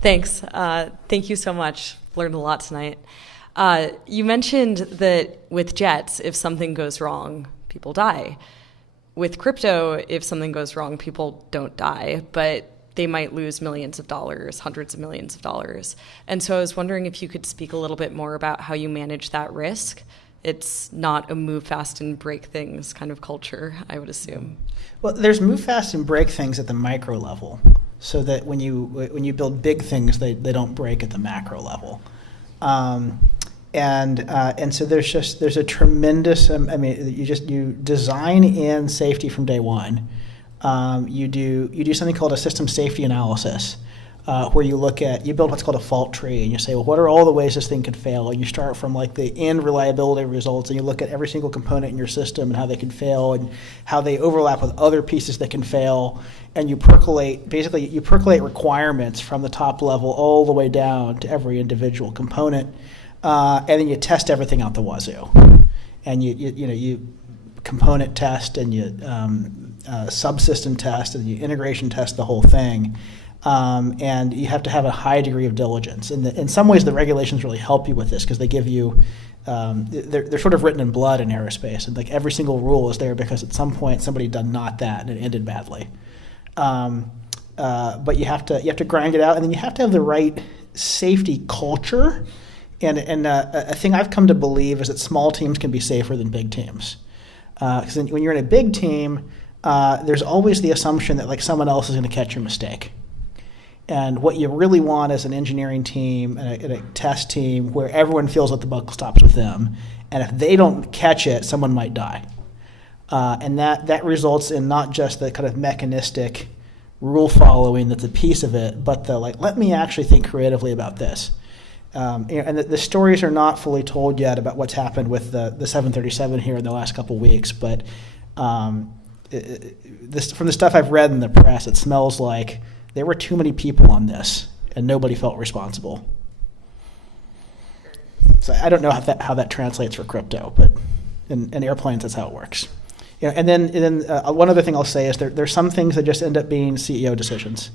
Thanks. Thank you so much. Learned a lot tonight. You mentioned that with jets, if something goes wrong, people die. With crypto, if something goes wrong, people don't die, but they might lose millions of dollars, hundreds of millions of dollars. And so I was wondering if you could speak a little bit more about how you manage that risk. It's not a move fast and break things kind of culture, I would assume. Well, there's move fast and break things at the micro level, so that when you build big things, they don't break at the macro level. And so there's a tremendous. You design in safety from day one. You do something called a system safety analysis, where you build what's called a fault tree, and you say, well, what are all the ways this thing could fail? And you start from like the end reliability results, and you look at every single component in your system and how they can fail and how they overlap with other pieces that can fail, and you percolate requirements from the top level all the way down to every individual component, and then you test everything out the wazoo, and you component test and you subsystem test and you integration test the whole thing. And you have to have a high degree of diligence. And in some ways, the regulations really help you with this because they give you, they're sort of written in blood in aerospace. And like every single rule is there because at some point somebody done not that and it ended badly. But you have to grind it out, and then you have to have the right safety culture. And a thing I've come to believe is that small teams can be safer than big teams. Because when you're in a big team, there's always the assumption that like someone else is going to catch your mistake. And what you really want is an engineering team and a test team where everyone feels that the buck stops with them. And if they don't catch it, someone might die. And that results in not just the kind of mechanistic rule following that's a piece of it, but the like, let me actually think creatively about this. And the stories are not fully told yet about what's happened with the 737 here in the last couple of weeks, but from the stuff I've read in the press, it smells like there were too many people on this, and nobody felt responsible. So I don't know how that translates for crypto, but in airplanes, that's how it works. And then one other thing I'll say is there's some things that just end up being CEO decisions.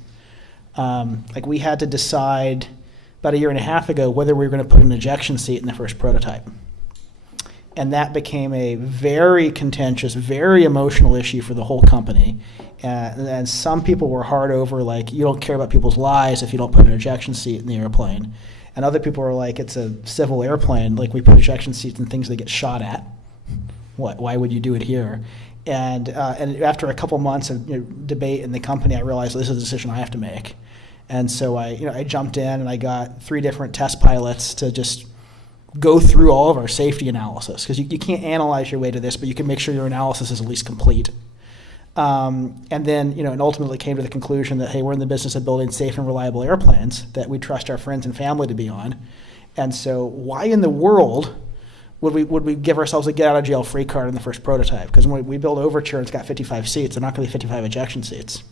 Like we had to decide about a year and a half ago whether we were going to put an ejection seat in the first prototype. And that became a very contentious, very emotional issue for the whole company. And some people were hard over, like, you don't care about people's lives if you don't put an ejection seat in the airplane. And other people were like, it's a civil airplane, like we put ejection seats in things that get shot at. Why would you do it here? And after a couple months of debate in the company, I realized this is a decision I have to make. And so I jumped in and I got 3 different test pilots to just go through all of our safety analysis, because you can't analyze your way to this, but you can make sure your analysis is at least complete. And then, and ultimately came to the conclusion that, hey, we're in the business of building safe and reliable airplanes that we trust our friends and family to be on. And so why in the world would we give ourselves a get out of jail free card in the first prototype? Because when we build Overture and it's got 55 seats, they're not going to be 55 ejection seats.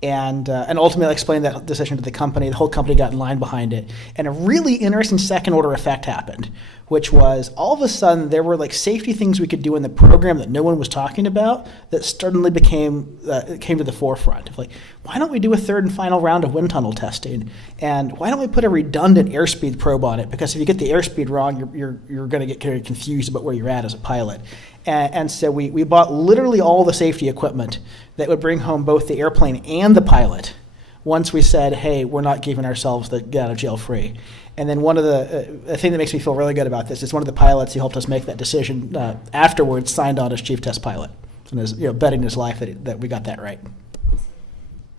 And ultimately I explained that decision to the company. The whole company got in line behind it. And a really interesting second order effect happened, which was all of a sudden there were like safety things we could do in the program that no one was talking about that suddenly came to the forefront. Of like, why don't we do a third and final round of wind tunnel testing? And why don't we put a redundant airspeed probe on it? Because if you get the airspeed wrong, you're going to get very confused about where you're at as a pilot. And so we bought literally all the safety equipment that would bring home both the airplane and the pilot once we said, hey, we're not giving ourselves the get out of jail free. And then one of the thing that makes me feel really good about this is one of the pilots who helped us make that decision afterwards signed on as chief test pilot and is betting his life that we got that right.